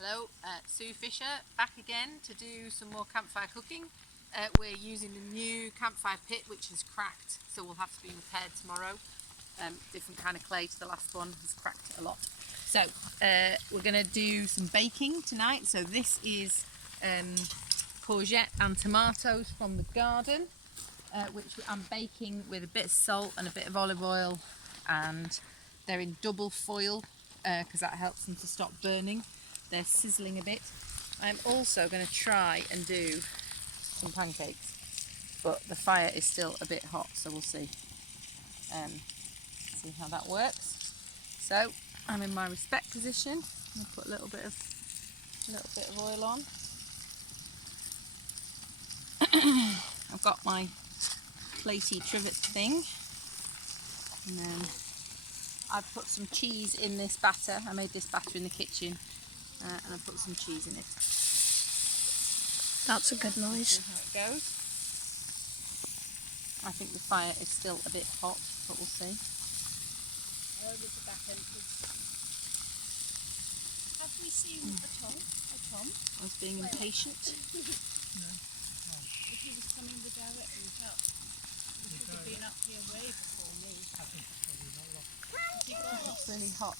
Hello, Sue Fisher back again to do some more campfire cooking. We're using the new campfire pit which is cracked, so we'll have to be repaired tomorrow. Different kind of clay to the last one, has cracked it a lot. So we're going to do some baking tonight. So this is courgette and tomatoes from the garden, which I'm baking with a bit of salt and a bit of olive oil, and they're in double foil because that helps them to stop burning. They're sizzling a bit. I'm also going to try and do some pancakes, but the fire is still a bit hot, so we'll see. See how that works. So I'm in my respect position. I'll put a little bit of oil on. I've got my platy trivet thing, and then I've put some cheese in this batter. I made this batter in the kitchen, and I put some cheese in it. That's a good noise. See how it goes. I think the fire is still a bit hot, but we'll see. Have we seen a Tom? I was being impatient. No. If he was coming the directions up, he should have been up here way before me. It's really hot.